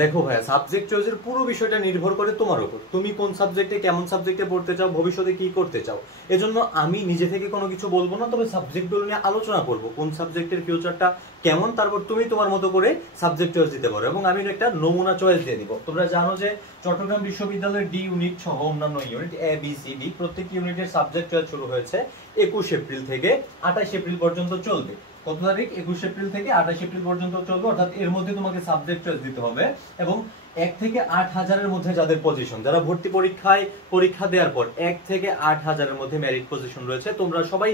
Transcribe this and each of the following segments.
দেখো ভাইয়া, সাবজেক্ট চয়েসের পুরো বিষয়টা নির্ভর করে তোমার উপর, তুমি কোন সাবজেক্টে কেমন সাবজেক্টে পড়তে চাও, ভবিষ্যতে কি করতে চাও। এজন্য আমি নিজে থেকে কোনো কিছু বলবো না, তবে সাবজেক্টগুলো নিয়ে আলোচনা করব কোন সাবজেক্টের ফিউচারটা কেমন, তারপর তুমি তোমার মতো করে সাবজেক্ট চয়েস দিতে পারো। এবং আমি একটা নমুনা চয়েস দিয়ে দিব। তোমরা জানো যে চট্টগ্রাম বিশ্ববিদ্যালয়ের ডি ইউনিট সহ অন্যান্য unit A B C D প্রত্যেকটি ইউনিটের সাবজেক্ট চয়েস শুরু হয়েছে 21 এপ্রিল থেকে 28 এপ্রিল পর্যন্ত চলবে। কত তারিখ? 21 এপ্রিল থেকে 28 এপ্রিল পর্যন্ত চলবে। অর্থাৎ এর মধ্যে তোমাকে সাবজেক্ট চয়েস দিতে হবে। এবং 1 থেকে 8,000-এর মধ্যে যাদের পজিশন, যারা ভর্তি পরীক্ষা দেওয়ার পর 1 থেকে 8,000-এর মধ্যে মেরিট পজিশন রয়েছে, তোমরা সবাই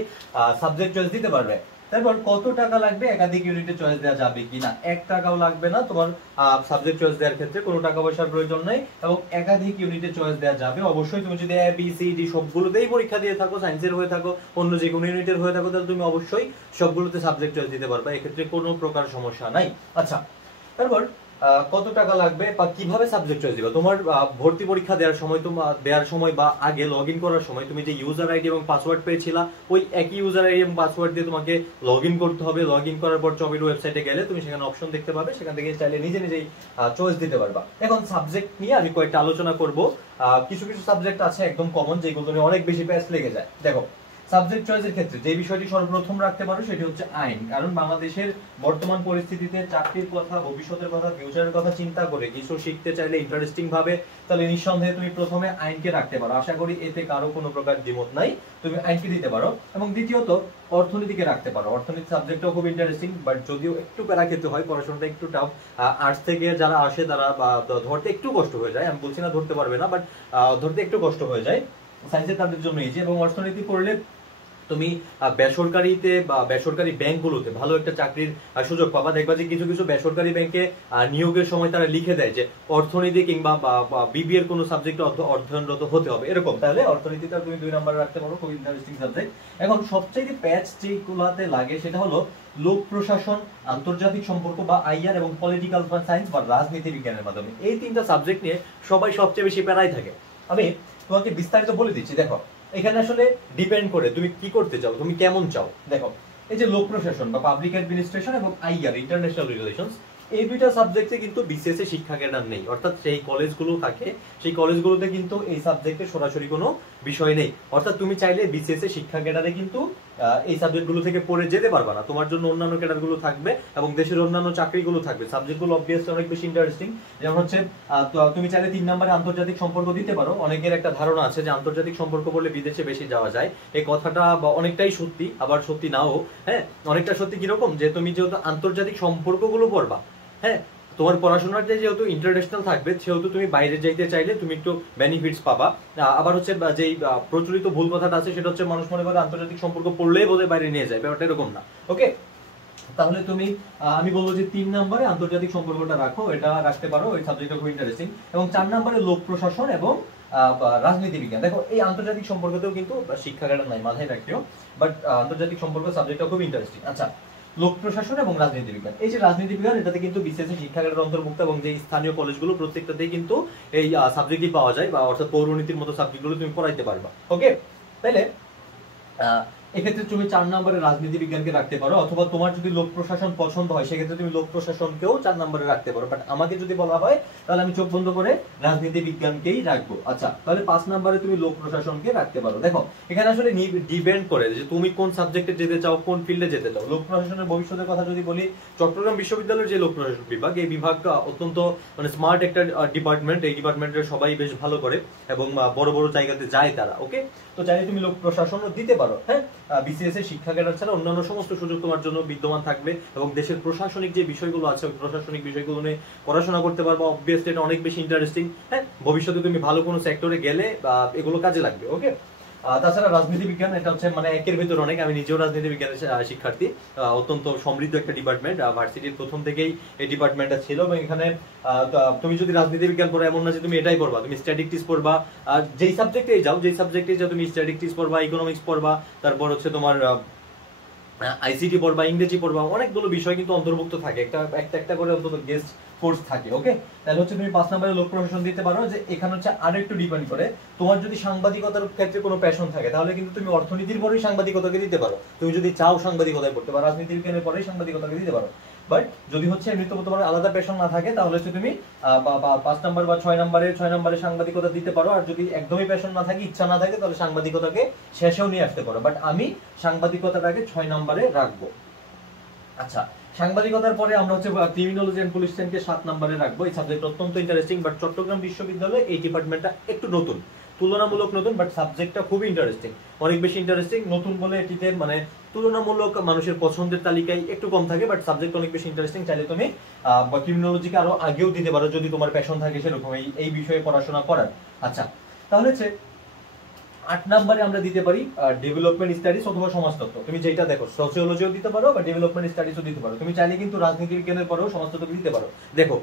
সাবজেক্ট চয়েস দিতে পারবে। তারপর কত টাকা লাগবে? একাধিক ইউনিটে চয়েস দেওয়া যাবে কিনা? 1 টাকাও লাগবে না তোমার সাবজেক্ট চয়েস দেওয়ার ক্ষেত্রে, কোনো টাকা পয়সার প্রয়োজন নেই। এবং একাধিক ইউনিটে চয়েস দেওয়া যাবে অবশ্যই। তুমি যদি এ বি সি ডি সবগুলোতেই পরীক্ষা দিয়ে থাকো, সায়েন্সের হয়ে থাকো, অন্য যে কোনো ইউনিটের হয়ে থাকো, তাহলে তুমি অবশ্যই সবগুলোতে সাবজেক্ট চয়েস দিতে পারবে, এক্ষেত্রে কোনো প্রকার সমস্যা নাই। আচ্ছা, তারপর কত টাকা লাগবে বা কিভাবে সাবজেক্ট চয়েস দিবা? তোমার ভর্তি পরীক্ষা দেওয়ার সময় বা আগে লগ ইন করার সময় তুমি যে ইউজার আইডি এবং পাসওয়ার্ড পেয়েছিলা, ওই একই ইউজার আইডি এবং পাসওয়ার্ড দিয়ে তোমাকে লগ ইন করতে হবে। লগ ইন করার পর চবির ওয়েবসাইটে গেলে তুমি সেখানে অপশন দেখতে পাবে, সেখান থেকে চাইলে নিজেই চয়েস দিতে পারবা। এখন সাবজেক্ট নিয়ে আমি কয়েকটা আলোচনা করব। কিছু সাবজেক্ট আছে একদম কমন, যেগুলো নিয়ে অনেক বেশি প্যাচ লেগে যায়। দেখো, সাবজেক্ট চয়েসের ক্ষেত্রে যে বিষয়টি সর্বপ্রথম রাখতে পারো সেটি হচ্ছে আইন। কারণ বাংলাদেশের বর্তমান পরিস্থিতিতে চাকরির কথা, ভবিষ্যতের কথা, ফিউচারের কথা চিন্তা করে কিছু শিখতে চাইলে ইন্টারেস্টিং ভাবে, তাহলে নিঃসন্দেহে তুমি প্রথমে আইনকে রাখতে পারো। আশা করি এতে কারো কোনো প্রকার দ্বিমত নাই, তুমি আইনকে দিতে পারো। এবং দ্বিতীয়ত অর্থনীতিকে রাখতে পারো। অর্থনীতি সাবজেক্টটাও খুব ইন্টারেস্টিং, বাট যদিও একটু প্যারা খেতে হয়, পড়াশোনাটা একটু টাফ। আর্টস থেকে যারা আসে তারা ধরতে একটু কষ্ট হয়ে যায়, আমি বলছি না ধরতে পারবে না, বাট ধরতে একটু কষ্ট হয়ে যায়। সায়েন্সের তাদের জন্য ইজি। এবং অর্থনীতি পড়লে তুমি বেসরকারিতে বা বেসরকারি ব্যাংকগুলোতে ভালো একটা চাকরির সুযোগ পাবা। দেখবা যে কিছু বেসরকারি ব্যাংকে নিয়োগের সময় তারা লিখে দেয় যে অর্থনীতি কিংবা বিবিএর কোনো সাবজেক্টে অধ্যয়নরত হতে হবে, এরকম। তাহলে অর্থনীতিটা তুমি 2 নম্বরে রাখতে পারো, খুব ইন্টারেস্টিং সাবজেক্ট। এখন সবচেয়ে প্যাচ যেগুলোতে লাগে সেটা হলো লোক প্রশাসন, আন্তর্জাতিক সম্পর্ক বা আইআর, এবং পলিটিক্যাল সায়েন্স বা রাজনীতি বিজ্ঞানের মাধ্যমে। এই 3টা সাবজেক্ট নিয়ে সবাই সবচেয়ে বেশি প্যারাই থাকে। আমি তোমাকে বিস্তারিত বলে দিচ্ছি। দেখো, এখানে আসলে ডিপেন্ড করে তুমি কি করতে চাও, তুমি কেমন চাও। দেখো, এই যে লোক প্রশাসন বা পাবলিক অ্যাডমিনিস্ট্রেশন এবং আইআর, ইন্টারন্যাশনাল রিলেশনস, এই 2টা সাবজেক্টে কিন্তু বিসিএস এ শিক্ষা ক্যাডার নেই। অর্থাৎ সেই কলেজগুলো থাকে, সেই কলেজগুলোতে কিন্তু এই সাবজেক্টে সরাসরি কোনো বিষয় নেই। অর্থাৎ তুমি চাইলে বিসিএস এ শিক্ষা ক্যাডারে কিন্তু এই সাবজেক্টগুলো থেকে পড়ে যেতে পারবা না। তোমার জন্য অন্যান্য ক্যাডারগুলো থাকবে এবং দেশের অন্যান্য চাকরিগুলো থাকবে। সাবজেক্টগুলো অবভিয়াসলি অনেক বেশি ইন্টারেস্টিং। যেমন হচ্ছে তুমি চাইলে 3 নম্বরে আন্তর্জাতিক সম্পর্ক দিতে পারো। অনেকের একটা ধারণা আছে যে আন্তর্জাতিক সম্পর্ক বললে বিদেশে বেশি যাওয়া যায়। এই কথাটা অনেকটাই সত্যি, আবার সত্যি নাও। হ্যাঁ, অনেকটা সত্যি। কিরকম? যে তুমি যেহেতু আন্তর্জাতিক সম্পর্কগুলো পড়বা, হ্যাঁ, তোমার পড়াশোনাটা যেহেতু ইন্টারন্যাশনাল থাকবে, সেহেতু তুমি বাইরে যাইতে চাইলে তুমি একটু বেনিফিটস পাবা। আবার হচ্ছে যেই প্রচলিত ভুল কথাটা আছে সেটা হচ্ছে মানুষ মনে করে আন্তর্জাতিক সম্পর্ক পড়লেই বোধহয় বাইরে নিয়ে যায়, ব্যাপারটা এরকম না। ওকে, তাহলে তুমি আমি বলবো যে 3 নম্বরে আন্তর্জাতিক সম্পর্কটা রাখো, এটা রাখতে পারো, ওই সাবজেক্টটা খুব ইন্টারেস্টিং। এবং 4 নম্বরে লোক প্রশাসন এবং রাজনীতি বিজ্ঞান। দেখো, এই আন্তর্জাতিক সম্পর্কতেও কিন্তু শিক্ষা ক্যাডার নাই, মাথায় রাখিও, বাট আন্তর্জাতিক সম্পর্ক সাবজেক্টটা খুব ইন্টারেস্টিং। আচ্ছা, লোক প্রশাসন এবং রাজনীতি বিজ্ঞান, এই যে রাজনীতি বিজ্ঞান, এটাতে কিন্তু বিসিএস এ শিক্ষা ক্যাডার অন্তর্ভুক্ত। এবং যে স্থানীয় কলেজগুলো প্রত্যেকটাতেই কিন্তু এই সাবজেক্টই পাওয়া যায়, বা অর্থাৎ পৌরনীতির মতো সাবজেক্টগুলো তুমি পড়াইতে পারবা। ওকে, তাহলে এক্ষেত্রে তুমি 4 নম্বরে রাজনীতি বিজ্ঞানকে রাখতে পারো, অথবা তোমার যদি লোক প্রশাসন পছন্দ হয় সেক্ষেত্রে তুমি লোক প্রশাসনকেও 4 নম্বরে রাখতে পারো। বাট আমাকে যদি বলা হয় তাহলে আমি চোখ বন্ধ করে রাজনীতি বিজ্ঞানকেই রাখবো। আচ্ছা, তাহলে 5 নম্বরে তুমি লোক প্রশাসনকে রাখতে পারো। দেখো, এখানে আসলে ডিপেন্ড করে যে তুমি কোন সাবজেক্টে যেতে চাও, কোন ফিল্ডে যেতে চাও। লোক প্রশাসনের ভবিষ্যতের কথা যদি বলি, চট্টগ্রাম বিশ্ববিদ্যালয়ের যে লোক প্রশাসন বিভাগ, এই বিভাগ অত্যন্ত স্মার্ট একটা ডিপার্টমেন্ট। এই ডিপার্টমেন্টের সবাই বেশ ভালো করে এবং বড় বড় জায়গাতে যায় তারা। ওকে, তো চাইলে তুমি লোক প্রশাসনও দিতে পারো। হ্যাঁ, বিসিএস এর শিক্ষা ক্যাডার ছাড়া অন্যান্য সমস্ত সুযোগ তোমার জন্য বিদ্যমান থাকবে এবং দেশের প্রশাসনিক যে বিষয়গুলো আছে ওই প্রশাসনিক বিষয়গুলো নিয়ে পড়াশোনা করতে পারবে। অবভিয়াসলি এটা অনেক বেশি ইন্টারেস্টিং। হ্যাঁ, ভবিষ্যতে তুমি ভালো কোনো সেক্টরে গেলে এগুলো কাজে লাগবে। ওকে, তাছাড়া রাজনীতি বিজ্ঞান, এটা হচ্ছে মানে একের ভিতর অনেক। আমি নিজেও রাজনীতি বিজ্ঞানের শিক্ষার্থী। অত্যন্ত সমৃদ্ধ একটা ডিপার্টমেন্ট, ভার্সিটির প্রথম থেকেই এই ডিপার্টমেন্টটা ছিল। এবং এখানে তুমি যদি রাজনীতি বিজ্ঞান পড়ো, এমন না যে তুমি এটাই পড়বা, তুমি স্ট্যাটিস্টিক্স পড়বা, যেই সাবজেক্টেই যাও তুমি স্ট্যাটিস্টিক্স পড়বা, ইকোনমিক্স পড়বা, তারপর হচ্ছে তোমার আইসিটি পড়বা, ইংরেজি পড়বা, অনেকগুলো বিষয় কিন্তু অন্তর্ভুক্ত থাকে, একটা করে অন্তত গেস্ট কোর্স থাকে। ওকে, তাহলে হচ্ছে তুমি 5 নম্বরে লোক প্রশাসন দিতে পারো। যে এখানে হচ্ছে আরো একটু ডিপেন্ড করে, তোমার যদি সাংবাদিকতার ক্ষেত্রে কোনো প্যাশন থাকে তাহলে কিন্তু তুমি অর্থনীতির পরেই সাংবাদিকতাকে দিতে পারো। তুমি যদি চাও সাংবাদিকতায় পড়তে বা রাজনীতি বিজ্ঞানের পরেই সাংবাদিকতাকে দিতে পারো। বাট যদি হচ্ছে এমনিতে তোমার আলাদা প্যাশন না থাকে তাহলে হচ্ছে তুমি 5 নাম্বার বা 6 নম্বরে সাংবাদিকতা দিতে পারো। আর যদি একদমই প্যাশন না থাকে, ইচ্ছা না থাকে, তাহলে সাংবাদিকতাকে শেষেও নিয়ে আসতে পারো। বাট আমি সাংবাদিকতাটাকে 6 নম্বরে রাখবো। আচ্ছা, সাংবাদিকতার পরে আমরা হচ্ছে ক্রিমিনোলজি এন্ড পুলিশ সায়েন্সকে 7 নম্বরে রাখবো। এই সাবজেক্ট অত্যন্ত ইন্টারেস্টিং, বাট চট্টগ্রাম বিশ্ববিদ্যালয়ে এই ডিপার্টমেন্টটা একটু নতুন, তুলনামূলক নতুন, বাট সাবজেক্টটা খুবই ইন্টারেস্টিং, অনেক বেশি ইন্টারেস্টিং। নতুন বলে এটিতে মানে তুলনামূলক মানুষের পছন্দের তালিকায় একটু কম থাকে, বাট সাবজেক্ট অনেক বেশি ইন্টারেস্টিং। চাইলে তুমি ক্রিমিনোলজিকে আরো আগেও দিতে পারো যদি তোমার প্যাশন থাকে সেরকম এই বিষয়ে পড়াশোনা করার। আচ্ছা, তাহলে হচ্ছে 8 নম্বরে আমরা দিতে পারি ডেভেলপমেন্ট স্টাডিজ অথবা সমাজতত্ত্ব। তুমি যেটা দেখো, সোসিওলজিও দিতে পারো বা ডেভেলপমেন্ট স্টাডিজও দিতে পারো। তুমি চাইলে কিন্তু রাজনীতি বিজ্ঞানের পরেও সমাজতত্ত্ব দিতে পারো। দেখো,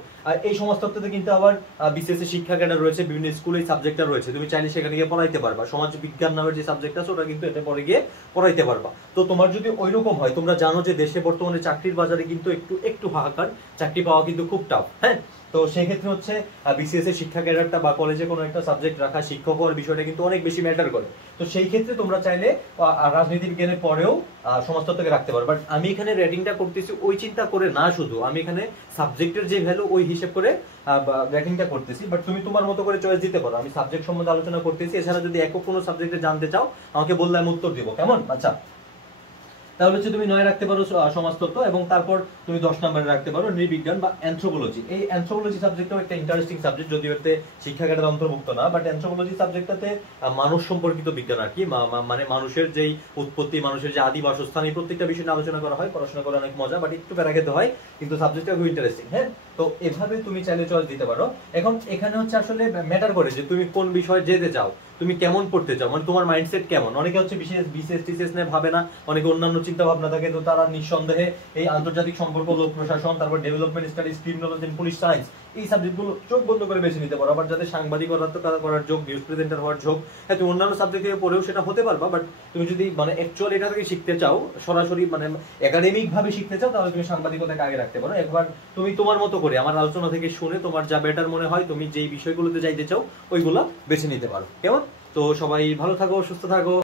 এই সমাজতত্ত্বতে কিন্তু আবার বিসিএস এর শিক্ষা ক্যাডার রয়েছে, বিভিন্ন স্কুলে সাবজেক্টটা রয়েছে, তুমি চাইলে সেখানে গিয়ে পড়াইতে পারবা। সমাজ বিজ্ঞান নামের যে সাবজেক্ট আছে ওটা কিন্তু এটা পরে গিয়ে পড়াইতে পারবা। তো তোমার যদি ওইরকম হয়, তোমরা জানো যে দেশে বর্তমানে চাকরির বাজারে কিন্তু একটু হাহাকার, চাকরি পাওয়া কিন্তু খুব টাফ। হ্যাঁ, তো সেই ক্ষেত্রে হচ্ছে বিসিএস এর শিক্ষা ক্যাডারটা বা কলেজে কোনো একটা সাবজেক্ট রাখা, শিক্ষক হওয়ার বিষয়টা কিন্তু অনেক বেশি ম্যাটার করে। তো সেই ক্ষেত্রে তোমরা চাইলে রাজনীতি বিজ্ঞানের পরেও সমাজতত্ত্বকে রাখতে পারো। বাট আমি এখানে রেটিংটা করতেছি ওই চিন্তা করে না, শুধু আমি এখানে সাবজেক্টের যে ভ্যালু ওই হিসেব করে রেটিংটা করতেছি। বাট তুমি তোমার মতো করে চয়েস দিতে পারো। আমি সাবজেক্ট সম্বন্ধে আলোচনা করতেছি, এছাড়া যদি একক কোনো সাবজেক্টে জানতে চাও আমাকে বললে আমি উত্তর দিব, কেমন? আচ্ছা, তাহলে হচ্ছে তুমি 9 রাখতে পারো সমাজতত্ত্ব, এবং তারপর তুমি 10 নম্বরে রাখতে পারো নৃবিজ্ঞান বা অ্যানথ্রোপোলজি। এই অ্যানথ্রোপোলজি সাবজেক্টটাও একটা ইন্টারেস্টিং সাবজেক্ট, যদিও এতে শিক্ষা ক্যাডার অন্তর্ভুক্ত না। বাট অ্যানথ্রোপোলজি সাবজেক্টটাতে মানুষ সম্পর্কিত বিজ্ঞান আর কি, মানে মানুষের যেই উৎপত্তি, মানুষের যে আদি বাসস্থান, এই প্রত্যেকটা বিষয় নিয়ে আলোচনা করা হয়। পড়াশোনা করে অনেক মজা, বাট একটু প্যারা খেতে হয়, কিন্তু সাবজেক্টটা খুব ইন্টারেস্টিং। হ্যাঁ, তো এভাবে তুমি চাইলে চয়েস দিতে পারো। এখন এখানে হচ্ছে আসলে ম্যাটার করে যে তুমি কোন বিষয়ে যেতে চাও, তুমি কেমন পড়তে চাও, মানে তোমার মাইন্ডসেট কেমন। অনেকে হচ্ছে বিশেষ টিসিএস নিয়ে ভাবে না, অনেকে অন্যান্য চিন্তা ভাবনা থাকে, তো তারা নিঃসন্দেহে এই আন্তর্জাতিক সম্পর্ক, লোক প্রশাসন, তারপর development studies, criminology, police science, এই সাবজেক্টগুলো চোখ বন্ধ করে বেছে নিতে পারো। আবার যাদের সাংবাদিকতা করার যোগ, নিউজ প্রেজেন্টার হওয়ার যোগ, হ্যাঁ তুমি অন্যান্য সাবজেক্ট থেকে পড়েও সেটা হতে পারবা। বাট তুমি যদি মানে অ্যাকচুয়ালি এটা থেকে শিখতে চাও, সরাসরি মানে একাডেমিক ভাবে শিখতে চাও, তাহলে তুমি সাংবাদিকতাকে আগে রাখতে পারো। একবার তুমি তোমার মতো করে আমার আলোচনা থেকে শুনে তোমার যা বেটার মনে হয়, তুমি যেই বিষয়গুলোতে যাইতে চাও ওইগুলা বেছে নিতে পারো, কেমন? তো সবাই ভালো থাকো, সুস্থ থাকো।